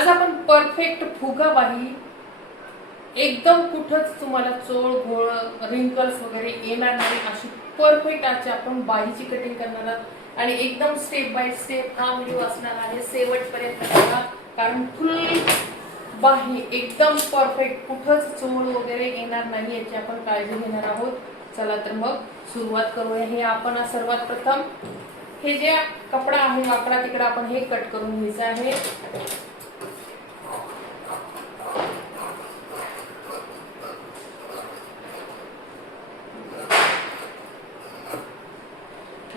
आज आपण परफेक्ट फुगा बाही एकदम कुठंच तुम्हाला चोळ घोळ रिंकल्स वगैरे येणार नाही. अशी परफेक्ट अशी आपण बाहीची कटिंग करणार आहोत. आणि एकदम स्टेप बाय स्टेप हा व्हिडिओ असणार आहे शेवटपर्यंत बघा. कारण फुल बाही एकदम परफेक्ट कुठंच चोळ वगैरे येणार नाही याची आपण काळजी घेणार आहोत. चला तर मग सुरुवात करूया. हे आपण सर्वात प्रथम हे जे कपडा आहे वापरा तिकडं आपण हे कट करून घ्यायचं आहे.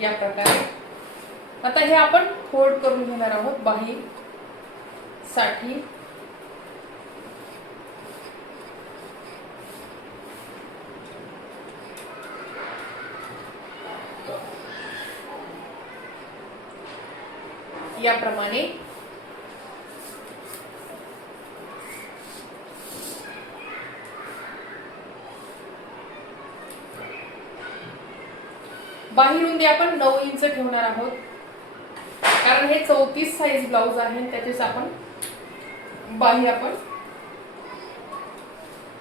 या प्रकारे. आता हे आपण फोल्ड करून घेणार आहोत बाही साठी. याप्रमाणे बाही रुंदी आपण नऊ इंच ठेवणार आहोत. कारण हे चौतीस साईज ब्लाऊज आहे त्याचेच आपण बाही आपण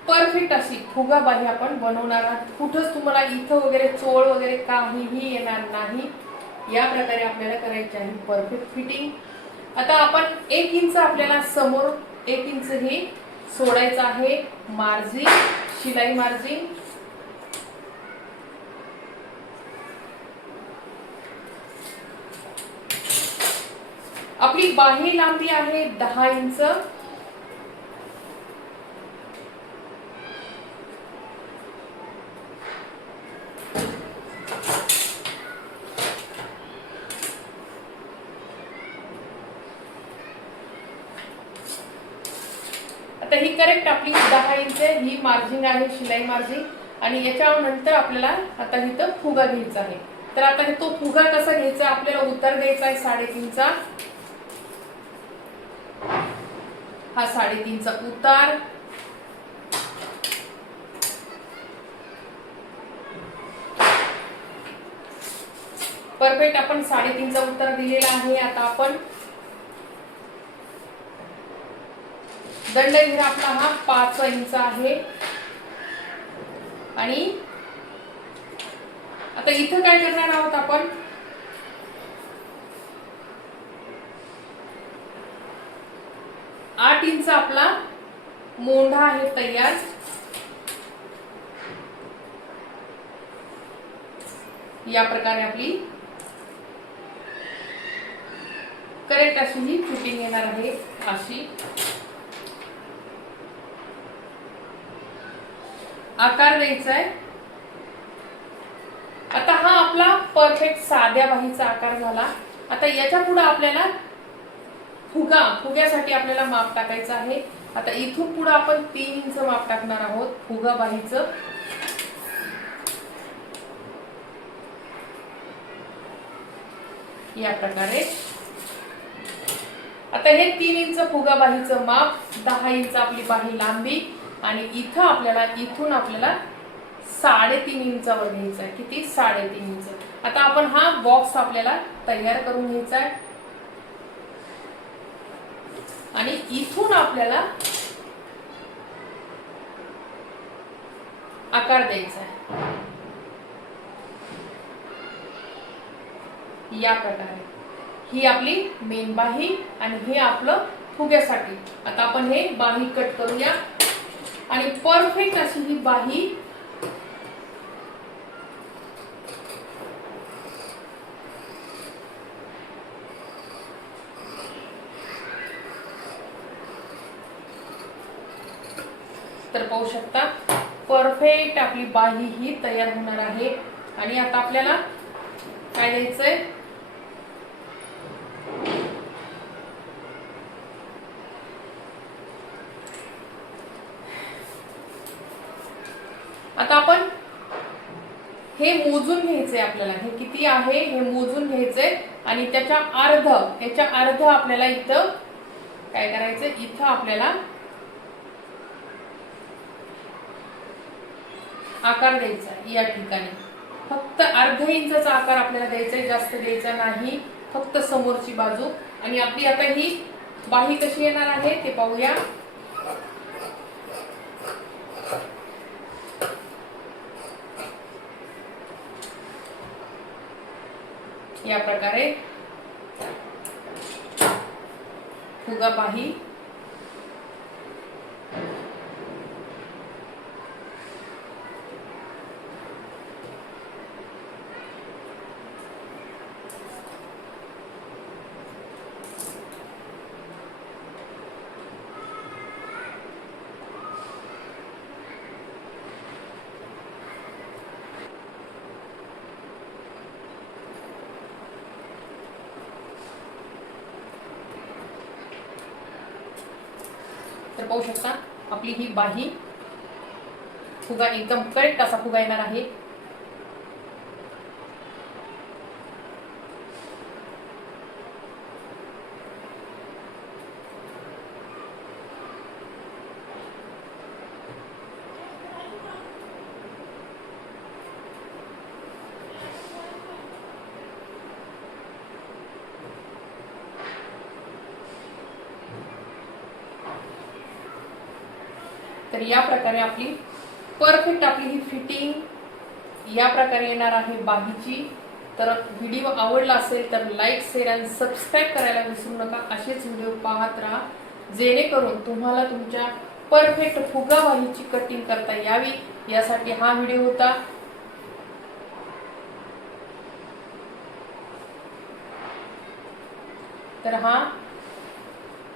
परफेक्ट अशी फुगा बाही आपण बनवणार आहोत. कुठंच तुम्हाला इथं वगैरे चोळ वगैरे काहीही येणार नाही. या प्रकारे आपल्याला करायची आहे परफेक्ट फिटिंग आता आपण एक इंच आपल्याला समोर एक इंच हे सोडायचं आहे. मार्जिन शिलाई मार्जिन. आपली बाही लांबी आहे दहा इंच. आता ही करेक्ट आपली दहा इंच आहे ही मार्जिन आहे शिलाई मार्जिंग आणि याच्या नंतर आपल्याला आता इथं फुगा घ्यायचा आहे. तर आता तो फुगा कसा घ्यायचा आपल्याला उतर द्यायचा आहे साडेतीनचा. हा साडेतीनचा उतार. परफेक्ट आपण साडेतीनचा उत्तर दिलेला आहे आता आपण. दंडघेर आपला हा पाच इंच आहे. आणि आता इथं काय करणार आहोत आपण? आठ इंच आपला मोंढा आहे तयार. या प्रकारे आपली करेक्ट अशी ही फिटिंग येणार आहे अशी. आकार द्यायचा आहे. आता हा आपला परफेक्ट साध्या बाहीचा आकार झाला. आता याच्यापुढे आपल्याला फुगा फुग्यासाठी आपल्याला माप टाकायचं आहे. आता इथून पुढे आपण तीन इंच माप टाकणार आहोत फुगा बाहीचं. या प्रकारे. आता हे तीन इंच फुगा बाहीचं माप दहा इंच आपली बाही लांबी आणि इथं आपल्याला इथून आपल्याला साडेतीन इंचावर घ्यायचा आहे. किती? साडेतीन इंच. आता आपण हा बॉक्स आपल्याला तयार करून घ्यायचा आहे. आणि इथून आपल्याला आकार द्यायचा आहे. या प्रकारे. ही आपली मेन बाही आणि हे आपलं फुग्यासाठी. आता आपण हे बाही कट करूया. आणि परफेक्ट अशी ही बाही तर पाहू शकता परफेक्ट आपली बाही ही तयार होणार आहे. आणि आता आपल्याला काय द्यायचंय? आता आपण हे मोजून घ्यायचंय आपल्याला. हे किती आहे हे मोजून घ्यायचंय. आणि त्याच्या अर्ध त्याच्या अर्ध आपल्याला इथं काय करायचं इथं आपल्याला आकार द्यायचा या ठिकाणी. फक्त अर्धा इंचाचा आकार आपल्याला द्यायचा आहे जास्त द्यायचा नाही. फक्त समोरची बाजू. आणि आपली आता ही बाही कशी येणार आहे ते पाहूया. या प्रकारे. फुगा बाही तर पाहू शकता. आपली ही बाही फुगा एकदम करेक्ट असा फुगा येणार आहे. तर या प्रकारे आपली परफेक्ट आपली ही फिटिंग या प्रकारे येणार आहे बाहीची. तर व्हिडिओ आवडला असेल तर लाईक शेअर आणि सबस्क्राईब करायला विसरू नका. असेच व्हिडिओ पाहत राहा. जेणेकरून तुम्हाला तुमच्या परफेक्ट फुगा बाहीची कटिंग करता यावी. यासाठी हा व्हिडिओ होता. तर हा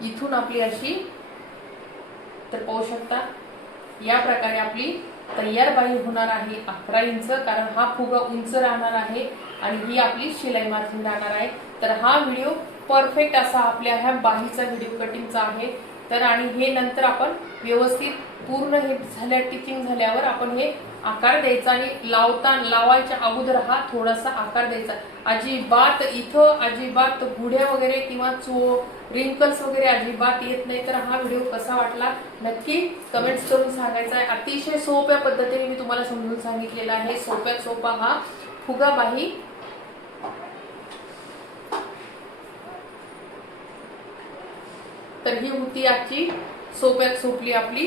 इथून आपली अशी तर पाहू शकता. या प्रकारे आपली तयार बाही होणार आहे अकरा इंच कारण हा फुगा उंच राहणार आहे आणि ही आपली शिलाई मार्जिन राहणार आहे. तर हा व्हिडिओ परफेक्ट असा आपल्या ह्या बाहीचा व्हिडिओ कटिंगचा आहे. तर आणि हे नंतर आपण व्यवस्थित पूर्ण हे झाल्या टिचिंग झाल्यावर आपण हे आकार द्यायचा आणि लावता लावायच्या अगोदर हा थोडासा आकार द्यायचा. अजिबात इथं अजिबात गुढ्या वगैरे किंवा चो रिंकल्स वगैरे अजिबात येत नाही. तर हा व्हिडिओ कसा वाटला? नक्की कमेंट्स करून सांगायचा आहे. अतिशय सोप्या पद्धतीने मी तुम्हाला समजून सांगितलेला आहे. सोप्यात सोपा हा. फुगा बाही तर ही होती आजची सोप्यात सोपली आपली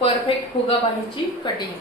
परफेक्ट फुगा बाहीची कटिंग